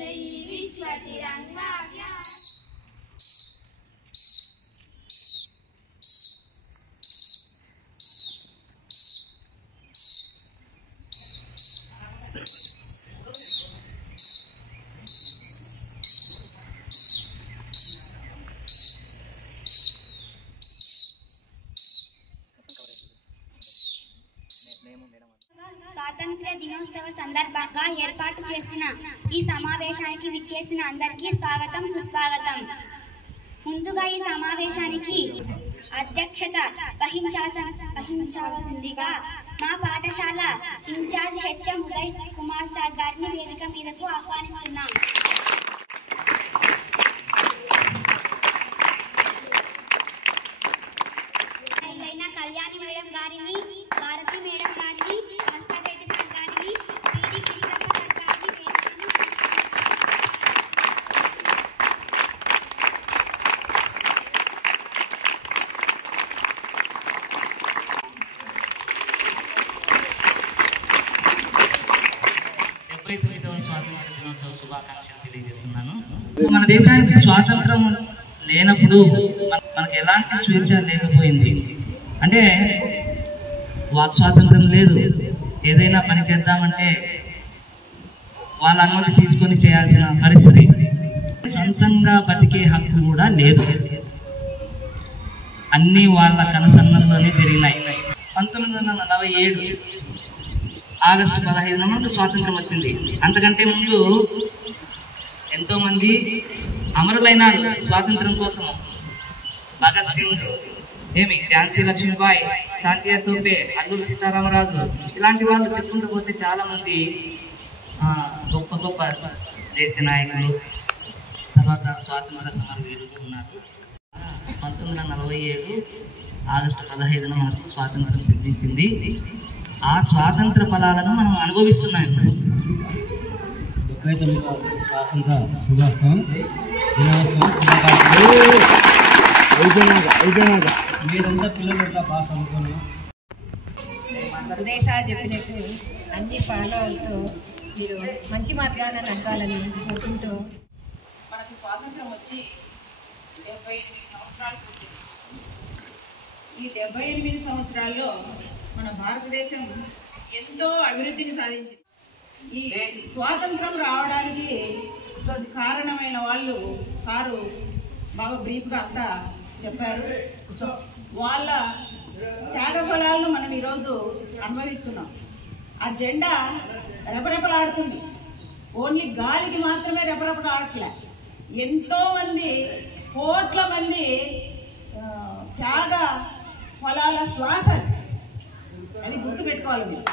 जय विश्व तिरंगा अभियान। స్వాతంత్ర్య దినోత్సవ సందర్భంగా ఏర్పాటు చేసిన ఈ సమావేశానికి విచ్చేసిన అందరికీ స్వాగతం సుస్వాగతం. ముందుగా ఈ సమావేశానికి అధ్యక్షత వహించాల్సిందిగా మా పాఠశాల incharge HM Uday Kumar sir గారిని వేదిక మీదకు ఆహ్వానిస్తున్నాం. కళ్యాణి మేడం గారిని, భారతి మేడం గారిని, మస్తారెడ్డి సార్ గారిని, పీడి కృష్ణప్ప సార్ గారిని స్వాతంత్ర దినోత్సవ శుభాకాంక్షలు తెలియజేస్తున్నాను. మన దేశానికి స్వాతంత్రం లేనప్పుడు మనకు ఎలాంటి స్వేచ్ఛ లేకపోయింది. అంటే వాక్ స్వాతంత్రం లేదు. ఏదైనా పని చేద్దామంటే వాళ్ళ అనుమతి తీసుకొని చేయాల్సిన పరిస్థితి. సొంతంగా బతికే హక్కు కూడా లేదు. అన్నీ వాళ్ళ కనుసన్నల్లోనే జరిగినాయి. 1947 ఆగస్టు 15 మనకు స్వాతంత్రం వచ్చింది. అంతకంటే ముందు ఎంతోమంది అమరులైన స్వాతంత్రం కోసము. భగత్ సింగ్, ఝాన్సీ లక్ష్మీబాయి, తాత్యా తోపే, అల్లూరి సీతారామరాజు, ఇలాంటి వాళ్ళు చెప్పుకుంటూ పోతే చాలా మంది గొప్ప గొప్ప దేశ నాయకులు, తర్వాత స్వాతంత్ర సమరవీరులు ఉన్నారు. 1947 ఆగస్టు 15 మనకు స్వాతంత్రం సిద్ధించింది. ఆ స్వాతంత్ర ఫలాలను మనం అనుభవిస్తున్నాం. మీరంతా పిల్లలు ఎట్లా పాస్ అనుకోని ఉదయసారి చెప్పినట్టు అన్ని ఫాలో అవుతూ మీరు మంచి మార్గాన్ని నడవాలని కోరుకుంటూ, మనకు స్వాతంత్రం వచ్చి 78 సంవత్సరాలు పుట్టింది. ఈ 78 సంవత్సరాల్లో మన భారతదేశం ఎంతో అభివృద్ధిని సాధించింది. ఈ స్వాతంత్రం రావడానికి కారణమైన వాళ్ళు సారు బాగా బ్రీఫ్గా అంతా చెప్పారు. వాళ్ళ త్యాగ ఫలాలను మనం ఈరోజు అనుభవిస్తున్నాం. ఆ జెండా రెపరెపలాడుతుంది. ఓన్లీ గాలికి మాత్రమే రెపరెపలాడట్లే. ఎంతోమంది, కోట్ల మంది త్యాగ ఫలాల శ్వాస అది గుర్తుపెట్టుకోవాలి. మీరు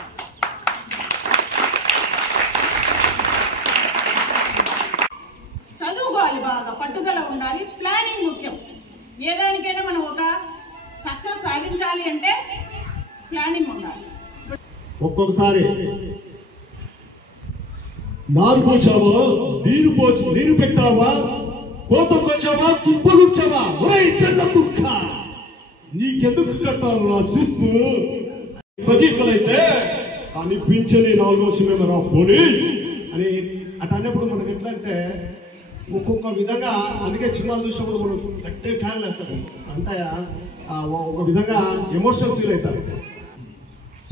చదువుకోవాలి, బాగా పట్టుదల ఉండాలి, ప్లానింగ్ ముఖ్యం. ఏదానికైనా మనం ఒక సక్సెస్ సాధించాలి అంటే ప్లానింగ్ ఉండాలి. ఒక్కొక్కసారి నారు పోచావా, నీరు పెట్టావా, కోతకొచ్చావా, కుప్పలుచ్చావా, పెద్ద కుక్క నీకెందుకు కట్టారు నా శిస్తు ప్రతీకలైతే అనిపించని 4 మెంబర్ ఆఫ్ పోలీస్ అని అటు అన్నప్పుడు మనకి ఎట్లా అంటే ఒక్కొక్క విధంగా, అందుకే సినిమాలు చూసినప్పుడు మనం కట్టే ఫ్యాన్ వేస్తారు. అంటే ఒక విధంగా ఎమోషనల్ ఫీల్ అవుతారు.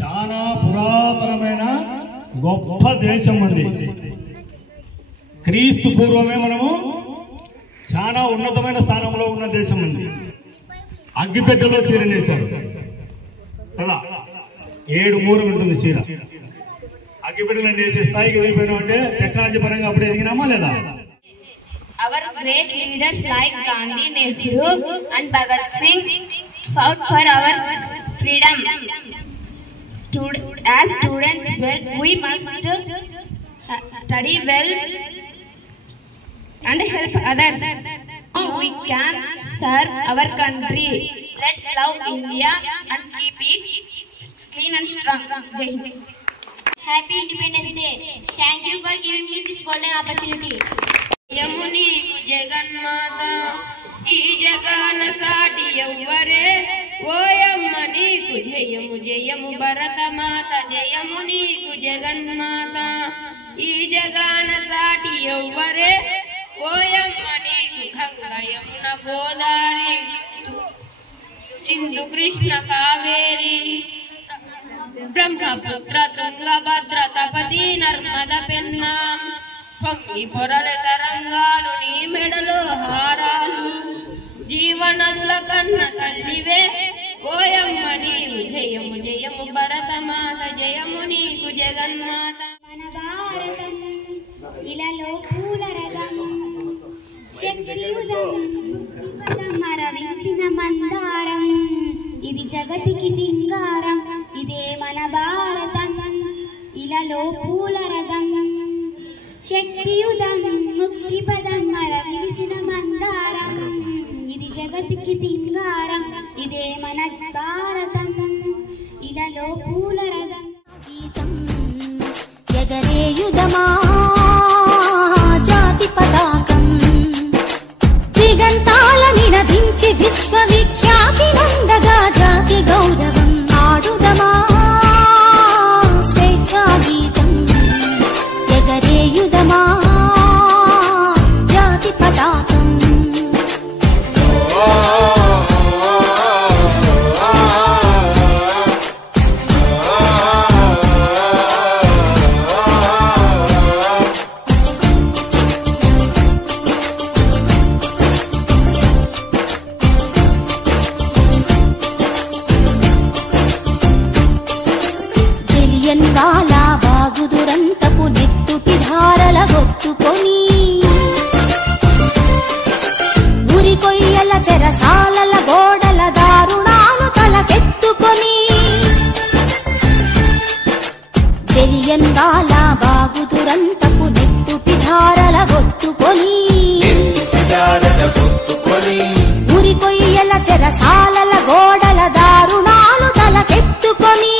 చాలా పురాతనమైన గొప్ప దేశం ఉంది. క్రీస్తు పూర్వమే మనము చాలా ఉన్నతమైన స్థానంలో ఉన్న దేశం ఉంది. అగ్గిపెట్టెలో చీర చేశారు కదా, 7 మూరలు ఉంటుంది చీర. అగ్గిపెట్టెలో చేసే స్థాయికి ఎదిగిపోయినాం అంటే టెక్నాలజీ పరంగా అప్పుడు ఎదిగినామా లేదా? Our great leaders like Gandhi, Nehru and Bhagat Singh fought for our freedom. As students, we must study well and help others. We can serve our country. Let's love India and keep it clean and strong. Jai Hind. Happy Independence Day. Thank you for giving me this golden opportunity. యముని జగన్మాత ఈ జగన సాటి ఎవ్వరే, ఓయమ్మ నీకు జయము జయము భరతమాత, జయము నీకు జగన్మాత. ఈ జగాన సాటి ఎవ్వరే ఓయమ్మ నీకు గంగ యమున గోదావరి సింధు కృష్ణ కావేరి బ్రహ్మపుత్ర తుంగభద్ర తపతి నర్మద పెన్నా పొంగి పొరల తరంగాలు నీ మెడలో హారాలు జీవనదుల కన్న తల్లివే ఓయమ్మ నీవు జయము జయము భరతమాత జయము నీకు జగన్మాత. మన భారతం ఇలలో పూల రథం శక్తియుధం మరవించిన మందారం ఇది జగతికి సింగారం ఇదే మన భారతం ఇలలో పూల రథం శక్తియుధం ముక్తి పదం మరవించిన మందారం ఇది జగతికి సింగారం ఇదే మన భారతం ఇలలో పూల రథం. ఎగరేయుదమా జాతి పతాకం దిగంతాల నినదించి విశ్వవిఖ్యాతి నందగా జాతి గౌరవం ఆడుదమా స్వేచ్ఛా గీతం ఎగరేయుదమా జాతి పతాకం. జలియన్వాలా బాగు దురంతపు నెత్తుటి ధారల గొత్తుకొని ఉరి కొయ్యల చెరసాలల గోడల దారుణాలు తలకెత్తుకొని జలియన్వాలా బాగు దురంతపు నెత్తుటి ధారల గొత్తుకొని ఉరి కొయ్యల చెరసాలల గోడల దారుణాలు తలకెత్తుకొని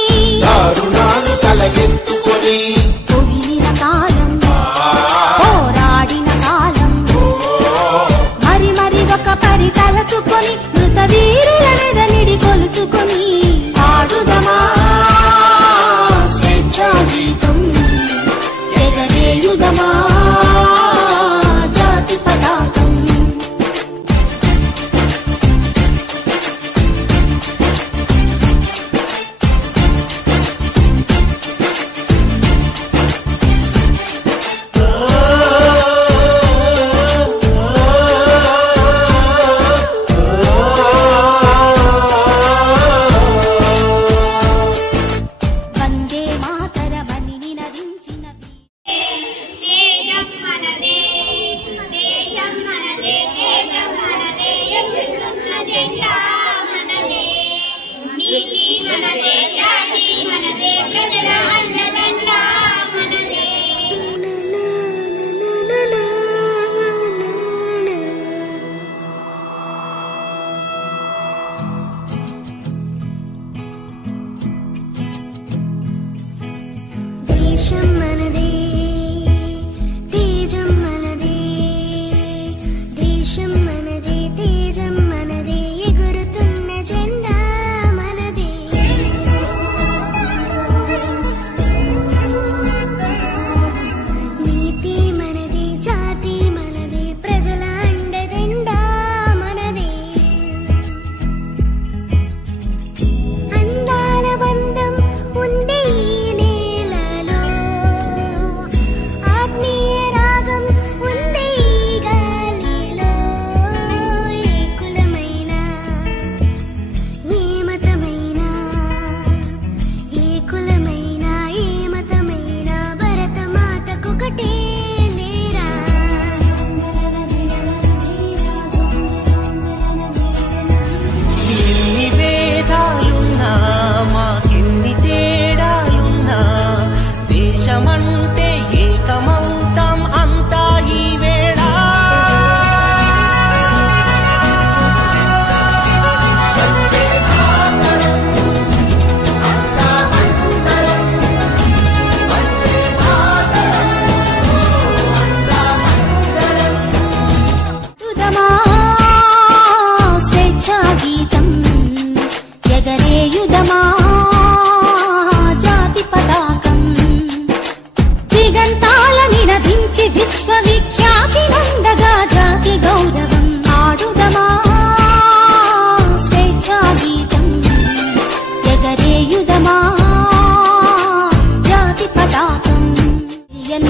పొగిలిన కాలం పోరాడిన కాలం మరి మరి ఒక పరి తలచుకొని మృత వీరుల మెదనిడి కొలుచుకొని ఆడుదమా స్వేచ్ఛా గీతం ఎగరేయుదమా జాతి పతాకం.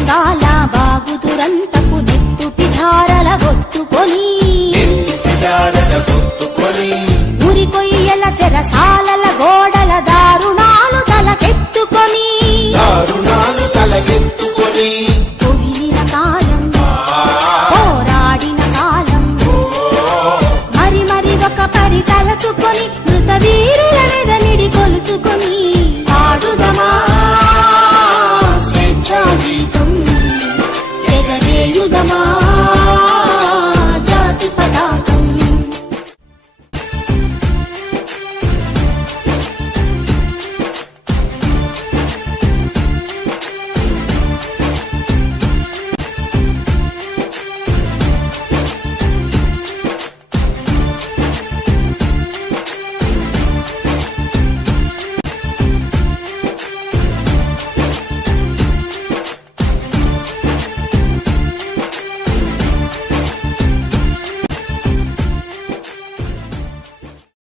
రంగాల బాగుదురంతపు నెత్తుటి ధారల ఒత్తుకొని ఉరి కొయ్యల చెరసాలల గో